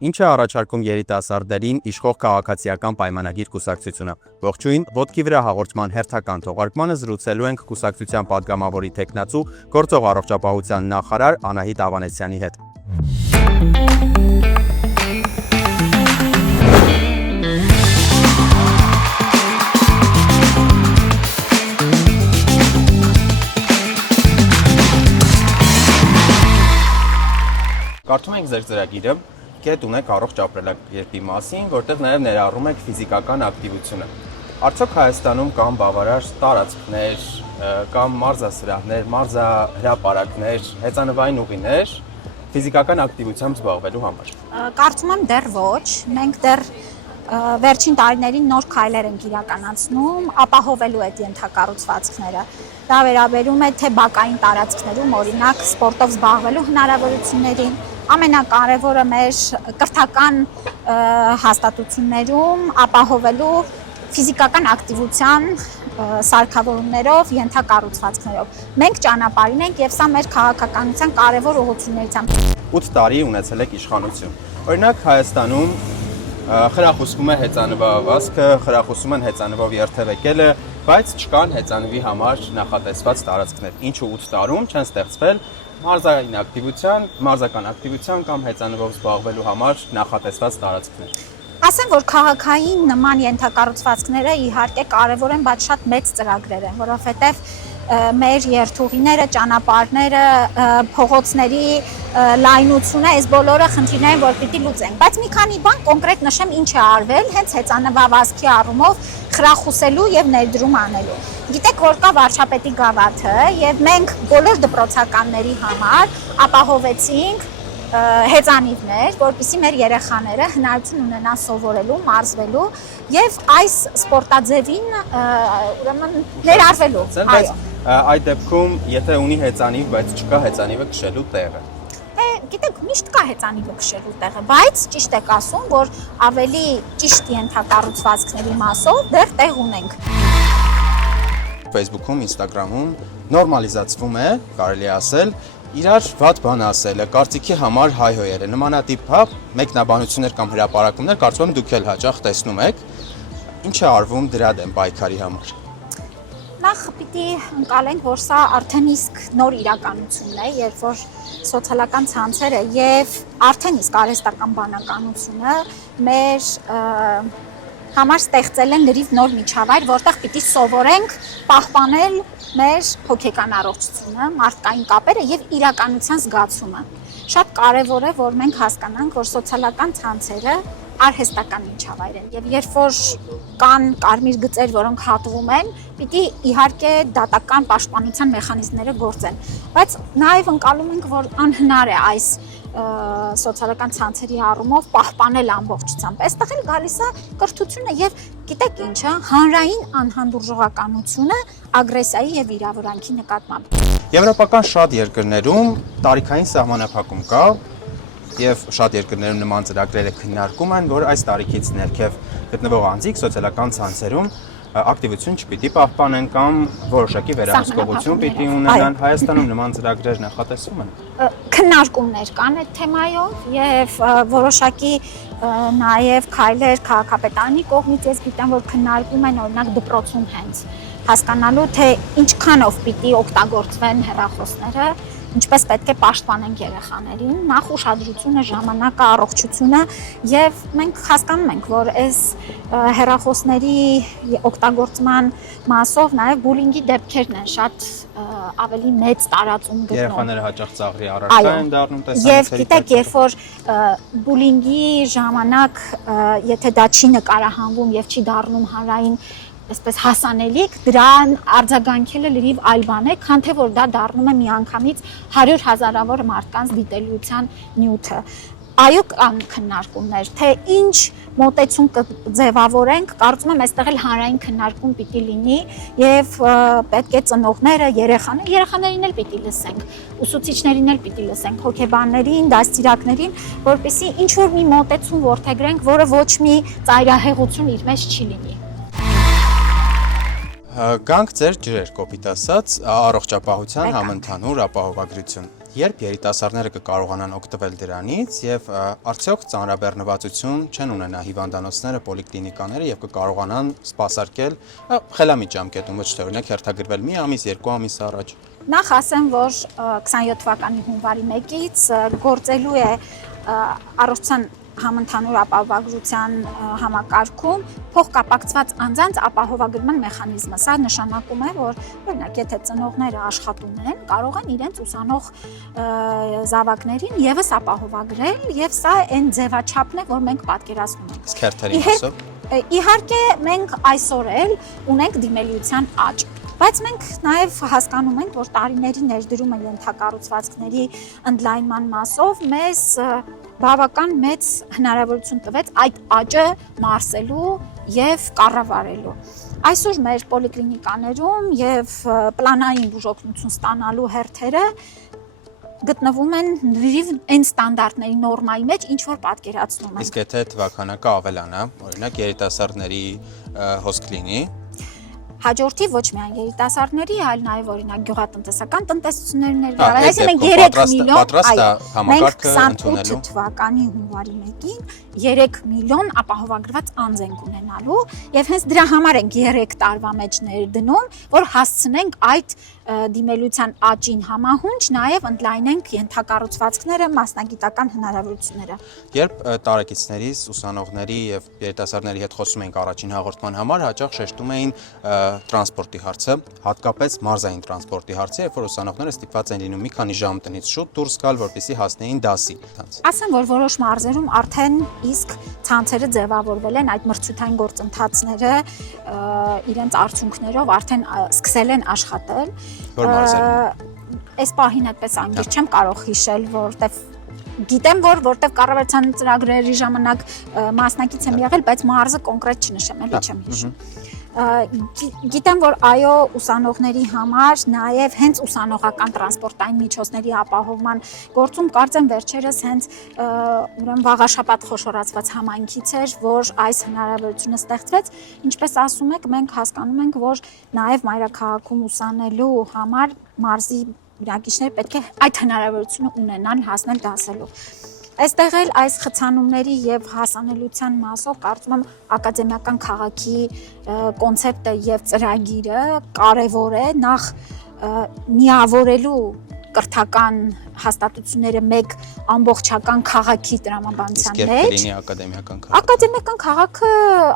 Ինչ է առաջարկում երիտասարդներին իշխող քաղաքացիական պայմանագիր կուսակցությունը։ Ողջույն, ոտքի վրա հաղորդման հերթական թողարկմանը զրուցելու ենք կուսակցության падգամավորի տեխնացու գործող առողջապահության նախարար Անահիտ Ավանեսյանի հետ։ Կարդում ենք ձեր ծրագիրը, կետ ունեք առողջ ապրելակերպի մասին, որտեղ նաև ներառում եք ֆիզիկական ակտիվությունը։ Արդյոք Հայաստանում կան բավարար տարածքներ, կամ մարզասրահներ, մարզահրապարակներ, հեծանվային ուղիներ ֆիզիկական ակտիվությամբ զբաղվելու համար։ Կարծում եմ դեռ ոչ, մենք դեռ վերջին տարիներին նոր քայլեր ենք իրականացնում, ապահովելու այդ ենթակառուցվածքները։ Դա վերաբերում է թե բակային տարածքներում, օրինակ սպորտով զբաղվելու հնարավորություններին, ամենակարևորը մեր կրթական հաստատություններում ապահովելու ֆիզիկական ակտիվության սարքավորումներով, ենթակառուցվածքներով։ Մենք ճանապարհին ենք եւ սա մեր քաղաքականության կարևոր ուղղություններից է։ 8 տարի ունեցել եք իշխանություն։ Օրինակ Հայաստանում խրախուսվում է հեծանվավազքը, խրախուսում են հեծանվով երթևեկելը, բայց չկան հեծանվի համար նախատեսված տարածքներ։ Ինչու 8 տարում չեն ստեղծվել մարզական ակտիվության կամ հեծանվով զբաղվելու համար նախատեսված տարածքներ։ Ասեմ, որ քաղաքային նման ենթակառուցվածքները իհարկե կարևոր են, բայց շատ մեծ ծրագրեր են, որովհետև մեր երթուղիները, ճանապարհները, փողոցների լայնությունը, այս բոլորը խնդիրներ են, որ պիտի լուծենք։ Բայց մի քանի բան կոնկրետ նշեմ, ինչ է արվել հենց հեծանվավազքի առումով խրախուսելու եւ ներդրում անելու։ Գիտեք, որ կա վարչապետի գավաթը եւ մենք բոլոր դպրոցականների համար ապահովեցինք հեծանիվներ, որպեսզի մեր երեխաները հնարավորություն ունենան սովորելու, մարզվելու եւ այս սպորտաձևին ուրեմն ներառվելու։ Այո։ Այդ դեպքում, եթե ունի հեծանիվ, բայց չկա հեծանիվը քշելու տեղը։ Գիտեք, միշտ կա հեծանիվը քշելու տեղը, բայց ճիշտ եք ասում, որ ավելի ճիշտ ենթակառուցվածքների մասով դեռ տեղ ունենք։ Facebook-ում, Instagram-ում նորմալիզացվում է, կարելի ասել, իրար վատ բան ասելը, կարծիքի համար հայհոյելը, նմանատիպ մեկնաբանություններ կամ հրապարակումներ, կարծում եմ դուք էլ հաճախ տեսնում եք։ Ինչ է արվում դրա դեմ պայքարի համար։ Նախ պիտի ընկալենք, որ սա արդեն իսկ նոր իրականություն է, երբ որ սոցիալական ցանցերը եւ արդեն իսկ արհեստական բանականությունը մեր համար ստեղծել են լրիվ նոր միջավայր, որտեղ պիտի սովորենք պահպանել մեր հոգեկան առողջությունը, մարդկային կապերը եւ իրականության զգացումը։ Շատ կարեւոր է, որ մենք հասկանանք, որ սոցիալական ցանցերը արհեստական միջավայր են եւ երբ որ կան կարմիր գծեր, որոնք հատվում են, պիտի իհարկե դատական պաշտպանության մեխանիզմները գործեն, բայց նաեւ ընկալում ենք, որ անհնար է այս սոցիալական ցանցերի առումով պահպանել ամբողջությամբ։ Այստեղ էլ գալիս է կրթությունը եւ գիտեք ինչը, հանրային անհանդուրժողականությունը ագրեսիայի եւ վիրավորանքի նկատմամբ։ Եվրոպական շատ երկրներում տարիքային սահմանափակում կա եւ շատ երկրներում նման ծրագրերը քննարկում են, որ այս տարիքից ներքև գտնվող անձիկ սոցիալական ցանցերում ակտիվություն չպիտի պահպանեն կամ որոշակի վերահսկողություն պիտի ունենան։ Հայաստանում նման ծրագրեր նախատեսվում են։ Քննարկումներ կան այդ թեմայով եւ որոշակի նաեւ քայլեր քաղաքապետարանի կողմից ես գիտեմ, որ քննարկում են օրինակ դպրոցում հենց հասկանալու թե ինչքանով պիտի օգտագործվեն հեռախոսները, ինչպես պետք է պաշտպանենք երեխաներին, նախ ուշադրությունը, ժամանակը, առողջությունը եւ մենք հասկանում ենք, որ այս հեռախոսների օգտագործման մասով նաեւ բուլինգի դեպքերն են շատ ավելի մեծ տարածում գտնում։ Երեխաները հաճախ ծաղրի առարկա են դառնում տեսանյութերի։ Եվ գիտեք, երբ որ բուլինգի ժամանակ, եթե դա չի նկարահանվում եւ չի դառնում հանրային այսպես հասանելիք, դրան արձագանքելը լրիվ այլ բան է, քան թե որ դա դառնում է միանգամից 100 հազարավոր մարդկանց դիտելիության նյութը։ Այո, կան քննարկումներ, թե ինչ մոտեցում կձևավորենք, կարծում եմ այստեղ էլ հանրային քննարկում պիտի լինի եւ պետք է ծնողները, երեխաներին էլ պիտի լսենք, ուսուցիչներին էլ պիտի լսենք, հոգեբաններին, դաստիարակներին, որպեսզի ինչ որ մի մոտեցում որդեգրենք, որը ոչ մի ծայրահեղություն իր մեջ չի լինի։ Գանք ձեր ջրեր, կոպիտ ասած, առողջապահության համընդհանուր ապահովագրություն։ Երբ երիտասարդները կկարողանան օգտվել դրանից եւ արդյոք ծանրաբեռնվածություն չեն ունենա հիվանդանոցները, պոլիկլինիկաները եւ կկարողանան սպասարկել խելամիտ ժամկետում, ոչ թե օրինակ հերթագրվել մի ամիս, 2 ամիս առաջ։ Նախ ասեմ, որ 27 թվականի հունվարի 1-ից գործելու է առողջության համընդհանուր ապահովագրության համակարգում փոխկապակցված անձանց ապահովագրման մեխանիզմը։ Սա նշանակում է, որ օրինակ, եթե ծնողները աշխատում են, կարող են իրենց ուսանող զավակներին եւս ապահովագրել, եւ սա այն ձևաչափն է, որ մենք պատկերացնում ենք։ Իսկ հերթերի մասով։ Իհարկե, մենք այսօր էլ ունենք դիմելիության աճ, բայց մենք նաև հասկանում ենք, որ տարիների ներդրումը ենթակառուցվածքների ընդլայնման մասով մեզ բավական մեծ հնարավորություն տվեց այդ աճը մարսելու եւ կառավարելու։ Այսօր մեր պոլիկլինիկաներում եւ պլանային բուժօգնություն ստանալու հերթերը գտնվում են լրիվ այն ստանդարտների նորմայի մեջ, ինչ որ պատկերացնում են։ Իսկ եթե թվականակը ավելանա, օրինակ երիտասարդների հոսք լինի, հաջորդի ոչ միայն երիտասարդների, այլ նաև օրինակ գյուղատնտեսական տնտեսությունների ներկայացնել։ Այսինքն 3 միլիոն, մենք 28 թվականի հունվարի 1-ին 3 միլիոն ապահովագրված անձ ենք ունենալու եւ հենց դրա համար ենք 3 տարվա մեջ ներդնում, որ հասցնենք այդ դիմելության աճին համահունչ նաև ընդլայնենք ենթակառուցվածքները, մասնագիտական հնարավորությունները։ Երբ տարեկիցներից, ուսանողների եւ երիտասարդների հետ խոսում ենք առաջին հաղորդման համար, հաճախ շեշտում էին տրանսպորտի հարցը, հատկապես մարզային տրանսպորտի հարցը, երբ որ ուսանողները ստիպված են լինում մի քանի ժամ տնից շուտ դուրս գալ, որպեսզի հասնեին դասի։ Ասեմ, որ որոշ մարզերում արդեն իսկ ցանցերը ձևավորվել են, այդ մրցութային գործընթացները իրենց արդյունքներով արդեն սկսել են աշխատել։ Որ մարզերում։ Այս պահին այդպես անգիր չեմ կարող հիշել, որտեվ գիտեմ, որտեվ կառավարության ծրագրերի ժամանակ մասնակից եմ եղել, բայց մարզը կոնկրետ չնշեմ, էլի չեմ հիշում։ Գիտեմ, որ այո, ուսանողների համար նաև հենց ուսանողական տրանսպորտային միջոցների ապահովման գործում կարծեմ վերջերս հենց ուրեմն վաղաշաբաթ խոշորացված համայնքից էր, որ այս հնարավորությունը ստեղծվեց, ինչպես ասում եք, մենք հասկանում ենք, որ նաև մայրաքաղաքում ուսանելու համար մարզի բնակիչները պետք է այդ հնարավորությունը ունենան հասնել դասելու։ Այստեղ էլ այս խցանումների եւ հասանելիության մասով կարծում եմ ակադեմիական քաղաքի կոնցեպտը եւ ծրագիրը կարեւոր է նախ միավորելու կրթական հաստատությունները մեկ ամբողջական քաղաքի տրամաբանության մեջ։ Իսկ լինի ակադեմիական քաղաք։ Ակադեմիական քաղաքը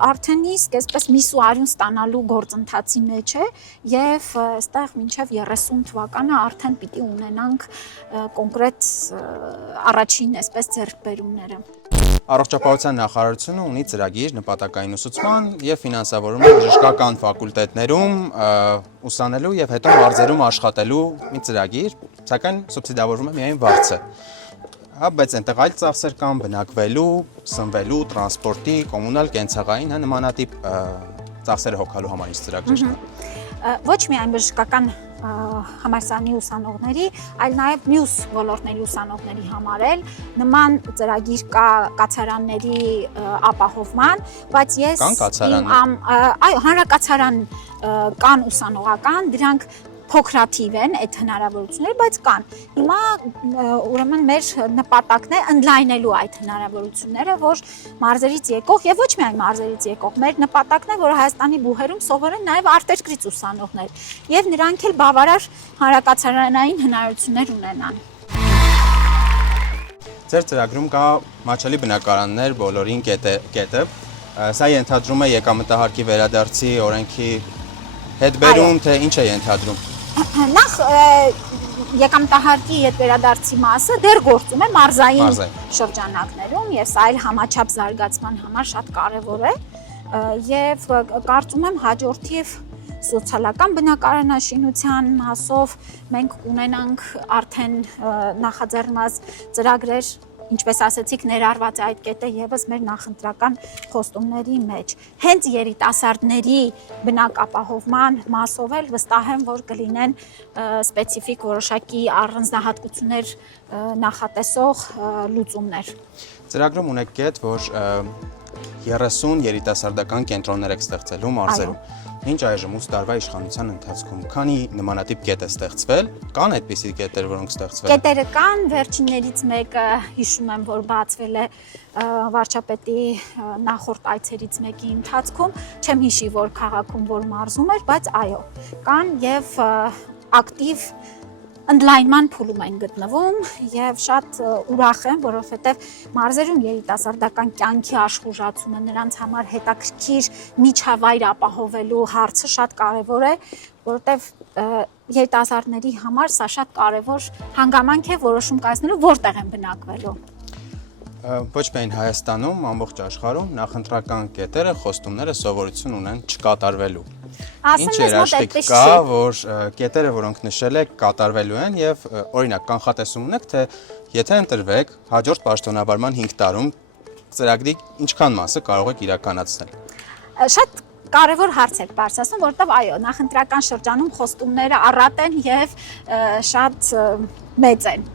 արդեն իսկ այսպես միս ու արյուն ստանալու գործընթացի մեջ է եւ այստեղ մինչեւ 30 թվականը արդեն պիտի ունենանք կոնկրետ առաջին այսպես ձեռքբերումները։ Առողջապահության նախարարությունը ունի ծրագիր նպատակային ուսուցման եւ ֆինանսավորման բժշկական ֆակուլտետներում ուսանելու եւ հետո մարզերում աշխատելու մի ծրագիր, սակայն սուբսիդավորվում է միայն վարձը։ Բայց այնտեղ այլ ծախսեր կան բնակվելու, սնվելու, տրանսպորտի, կոմունալ կենցաղային նմանատիպ ծախսերը հոգալու համար ինչ ծրագրեր կան։ Ոչ միայն բժշկական համալսարանի ուսանողների, այլ նաև մյուս ոլորտների ուսանողների համար էլ նման ծրագիր կա կացարանների ապահովման, բայց ես այո, հանրակացարան կան ուսանողական, դրանք փոքրաթիվ են այդ հնարավորությունները, բայց կան։ Հիմա ուրեմն մեր նպատակն է ընդլայնելու այդ հնարավորությունները, որ մարզերից եկող եւ ոչ միայն մարզերից եկող, մեր նպատակն է, որ Հայաստանի բուհերում սովորեն նաեւ արտերկրից ուսանողներ եւ նրանք էլ բավարար հանրակացարանային հնարավորություններ ունենան։ Ձեր ծրագրում կա մատչելի բնակարաններ բոլորին կետը, սա ենթադրում է եկամտահարկի վերադարձի օրենքի հետ բերում, թե ինչ է ենթադրում։ Նախ եկամտահարկի հետ վերադարձի մասը դեռ գործում է մարզային շրջանակներում եւ սա այլ համաչափ զարգացման համար շատ կարեւոր է եւ կարծում եմ հաջորդիվ սոցիալական բնակարանաշինության մասով մենք ունենանք արդեն նախաձեռնված ծրագրեր, ինչպես ասացիք, ներառված է այդ կետը եւս մեր նախընտրական խոստումների մեջ։ Հենց երիտասարդների բնակապահովման մասով էլ վստահ եմ, որ կլինեն սպეციფიկ որոշակի առանձնահատկություններ նախատեսող լուծումներ։ Ծրագրում ունեք կետ, որ 30 երիտասարդական կենտրոններ եք ստեղծելու մարզերում։ Մինչ այժմ 8 տարվա իշխանության ընթացքում քանի նմանատիպ կետ է ստեղծվել, կան այդպիսի կետեր, որոնք ստեղծվել են։ Կետերը կան, վերջիններից մեկը հիշում եմ, որ բացվել է վարչապետի նախորդ այցերից մեկի ընթացքում, չեմ հիշի, որ քաղաքում, որ մարզում էր, բայց այո, կան եւ ակտիվ ընդլայնման փուլում են գտնվում եւ շատ ուրախ եմ, որովհետեւ մարզերում երիտասարդական կյանքի աշխուժացումը, նրանց համար հետաքրքիր միջավայր ապահովելու հարցը շատ կարեւոր է, որովհետեւ երիտասարդների համար սա շատ կարեւոր հանգամանք է որոշում կայացնելու որտեղ են բնակվելու։ Ոչ միայն Հայաստանում, ամբողջ աշխարհում նախընտրական կետերը, խոստումները սովորություն ունեն չկատարվելու։ Ինչ երաշխիք կա, որ կետերը, որոնք նշել եք, կատարվելու են եւ օրինակ կանխատեսում ունեք, թե եթե ընտրվեք հաջորդ պաշտոնավարման 5 տարում ծրագրի ինչքան մասը կարող եք իրականացնել։ Շատ կարևոր հարց եք բարձրացնում, որովհետեւ այո, նախընտրական շրջանում խոստումները առատ են եւ շատ մեծ են։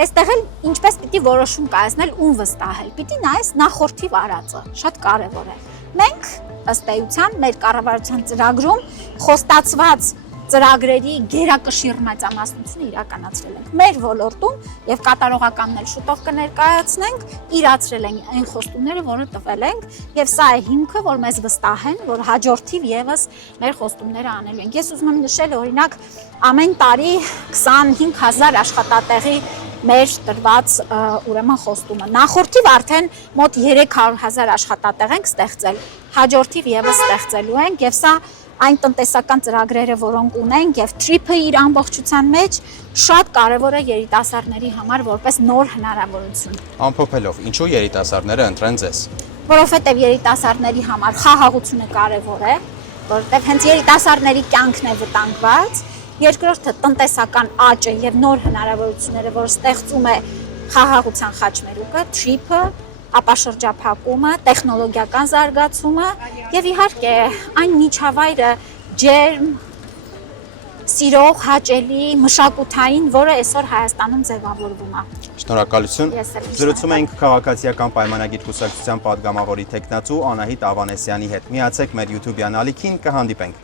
Այստեղ էլ ինչպես պիտի որոշում կայացնել, ում վստահել։ Պիտի նայես նախորդի վարածը, շատ կարևոր է։ Մենք ըստ էության մեր կառավարության ծրագրում խոստացված ծրագրերի գերակշիռ մեծամասնությունը իրականացրել ենք մեր ոլորտում եւ կատարողականն էլ շուտով կներկայացնենք, իրացրել ենք այն խոստումները, որը տվել ենք եւ սա է հիմքը, որ մեզ վստահեն, որ հաջորդիվ եւս մեր խոստումները անելու ենք։ Ես ուզում եմ նշել օրինակ ամեն տարի 25000 աշխատատեղի մեր տրված ուրեմն խոստումը։ Նախորդիվ արդեն մոտ 300,000 աշխատատեղ ենք ստեղծել, հաջորդիվ եւս ստեղծելու ենք եւ սա այն տնտեսական ծրագրերը, որոնք ունենք եւ TRIP-ը իր ամբողջության մեջ շատ կարեւոր է երիտասարդների համար որպես նոր հնարավորություն։ Ամփոփելով, ինչու երիտասարդները ընտրեն ձեզ։ Որովհետեւ երիտասարդների համար խաղաղությունը կարեւոր է, որովհետեւ հենց երիտասարդների կյանքն է վտանգված։ Երկրորդը տնտեսական աճը եւ նոր հնարավորությունները, որ ստեղծում է խաղաղության խաչմերուկը, TRIP-ը, ապաշրջափակումը, տեխնոլոգիական զարգացումը եւ իհարկե այն միջավայրը ջերմ, սիրող, հաճելի, մշակութային, որը այսօր Հայաստանում ձևավորվում է։ Շնորհակալություն։ Զրուցում ենք քաղաքացիական պայմանագիր կուսակցության падգամավորի տեխնացու Անահիտ Ավանեսյանի հետ։ Միացեք մեր YouTube-յան ալիքին, կհանդիպենք։